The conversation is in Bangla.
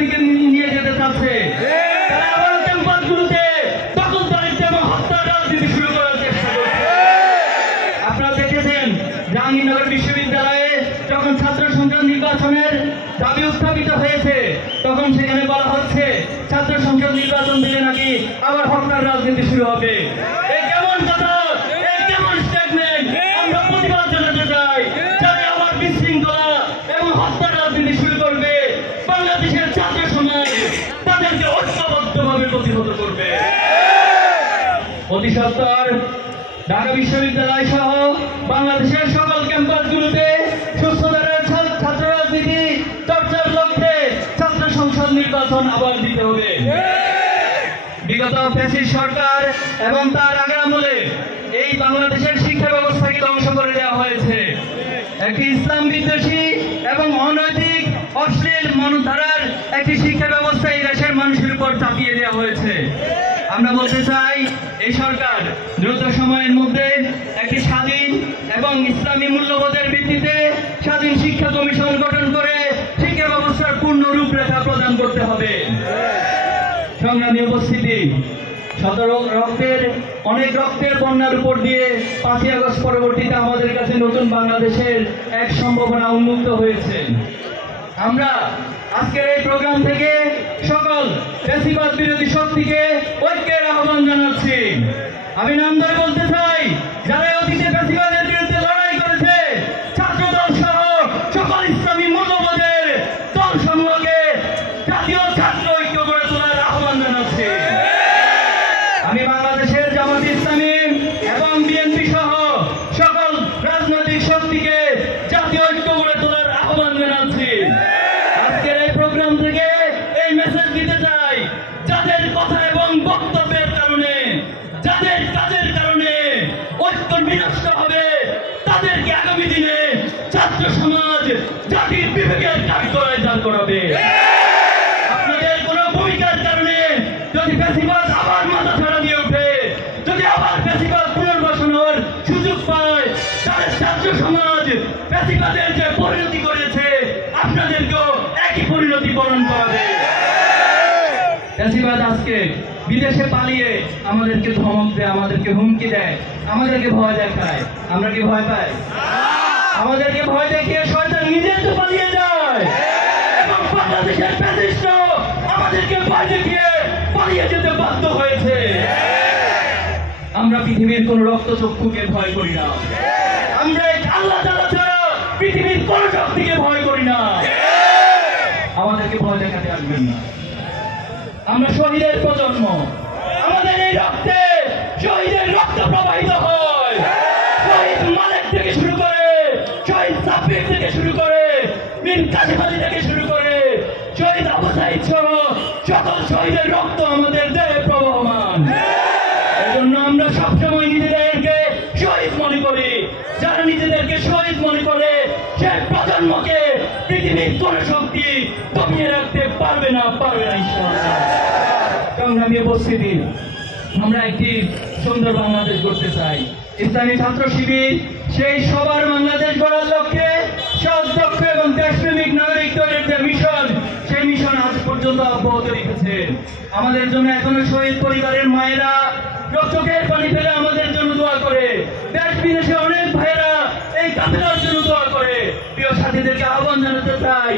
দিকে নিয়ে যেতে চাচ্ছে। তারা আবার ক্যাম্পাসগুলোতে দখলদারিত্ব এবং হত্যার রাজনীতি শুরু করার চেষ্টা করছে। আপনারা দেখেছেন জাহাঙ্গীরনগর বিশ্ববিদ্যালয়ে যখন ছাত্র সংসদ নির্বাচনের দাবি উত্থাপিত হয়েছে, তখন সেখানে বলা হচ্ছে ছাত্র সংসদ নির্বাচন দিলে নাকি আবার হত্যার রাজনীতি শুরু হবে। এই কেমন কথা, এই কেমন স্টেটমেন্ট? আমরা প্রতিবাদ জানাতে চাই, যারা আবার বিশৃঙ্খলা এবং হত্যার রাজনীতি শুরু করবে, বাংলাদেশের ছাত্র সমাজ তাদেরকে ঐক্যবদ্ধভাবে প্রতিহত করবে। অতি সত্বর ঢাকা বিশ্ববিদ্যালয় সহ বাংলাদেশের সকল ক্যাম্পাসগুলোতে সুস্থতার ছাত্র রাজনীতি চর্চার লক্ষ্যে ছাত্র সংসদ নির্বাচন আবার দিতে হবে। বিগত ফ্যাসিস্ট সরকার এবং তার আগের আমলে এই বাংলাদেশের শিক্ষা ব্যবস্থাকে ধ্বংস করে দেওয়া হয়েছে। একটি ইসলাম বিদ্বেষী এবং অনৈতিক অশ্লীল মনধারার একটি শিক্ষা ব্যবস্থা এই দেশের মানুষের উপর চাপিয়ে দেওয়া হয়েছে। আমরা বলতে চাই, এই সরকার দ্রুত সময়ের মধ্যে একটি স্বাধীন এবং ইসলামী মূল্যবোধের ভিত্তিতে স্বাধীন শিক্ষা কমিশন গঠন করে শিক্ষা ব্যবস্থার পূর্ণ রূপরেখা প্রদান করতে হবে। সংগ্রামী উপস্থিতি, অনেক রক্তের বন্যার উপর দিয়ে 5ই আগস্ট পরবর্তীতে আমাদের কাছে নতুন বাংলাদেশের এক সম্ভাবনা উন্মুক্ত হয়েছে। আমরা আজকের এই প্রোগ্রাম থেকে সকল ফ্যাসিবাদ বিরোধী শক্তিকে ঐক্যের আহ্বান জানাচ্ছি। আমি নাম ধরে বলতে চাই, যারা অতীতে ফ্যাসিবাদের বিরুদ্ধে লড়াই করেছে, ছাত্রদল সহ সকল ইসলামী মূল্যবোধের দল সমূহকে জাতীয় ছাত্র ঐক্য গড়ে তোলার আহ্বান জানাচ্ছি। আমি বাংলাদেশের জামাত ইসলামী এবং বিএনপি সহ সকল রাজনৈতিক শক্তিকে জাতীয় ঐক্য গড়ে তোলার আহ্বান জানাচ্ছি। আজকের এই প্রোগ্রাম থেকে এই মেসেজ দিতে চাই, যাদের কথা এবং বক্তব্যের কারণে, যাদের কাজের কারণে ঐক্য বিনষ্ট হবে, তাদেরকে আগামী দিনে ছাত্র সমাজ জাতির বিবেকের কাঠগড়ায় দাঁড় করাবে। আপনাদের কোন ভূমিকার কারণে যদি ফ্যাসিবাদ আবার মাথা ছাড়া দিয়ে ওঠে, যদি আবার ফ্যাসিবাদ পুনর্বাসন হওয়ার সুযোগ পায়, তাহলে ছাত্র সমাজ ফ্যাসিবাদের যে পরিণতি করেছে আপনাদেরকেও একই পরিণতি বরণ করাবে। ফ্যাসিবাদ আজকে বিদেশে পালিয়ে আমাদেরকে ধমক দেয়, আমাদেরকে হুমকি দেয়, আমাদেরকে ভয় দেখায়। আমরা কি ভয় পাই? আমাদেরকে ভয় দেখিয়ে শয়তান নিজে তো পালিয়ে যায়, এবং বাংলাদেশের ফ্যাসিস্ট আমাদেরকে ভয় দেখিয়ে পালিয়ে যেতে বাধ্য হয়েছে। আমরা পৃথিবীর কোন রক্তচক্ষুকে ভয় করি না। আমরা আল্লাহ তাআলা ছাড়া পৃথিবীর কোন শক্তিকে ভয় করি না। আমাদেরকে ভয় দেখাতে আসবেন না। আমরা শহীদের প্রজন্ম, আমাদের এই রক্তে শহীদের রক্ত প্রবাহিত হয়। শহীদ মালেক থেকে শুরু করে, শহীদ সাব্বির থেকে শুরু করে, মীর কাসেম আলী থেকে শুরু করে, শহীদ আবু সাঈদ সহ সকল শহীদের রক্ত আমাদের দেহে প্রবহমান। এজন্য আমরা সবসময় নিজেদেরকে শহীদ মনে করি। যারা নিজেদেরকে শহীদ মনে করে, সে প্রজন্মকে পৃথিবীর কোন শক্তি দমিয়ে রাখতে পারবে না ইনশাআল্লাহ। সংগ্রামী উপস্থিতি, আমরা একটি সুন্দর বাংলাদেশ গড়তে চাই। ইসলামী ছাত্র শিবির সেই সবার বাংলাদেশ গড়ার লক্ষ্যে সৎ, দক্ষ এবং দেশপ্রেমিক নাগরিক তৈরির যে মিশন, সেই মিশন আজ পর্যন্ত অব্যাহত রেখেছে। আমাদের জন্য এখনো শহীদ পরিবারের মায়েরা চোখের পানি ফেলে আমাদের জন্য দোয়া করে। দেশ বিদেশে অনেক ভাইয়েরা এই কাফেলার জন্য দোয়া করে। প্রিয় সাথীদেরকে আহ্বান জানাতে চাই,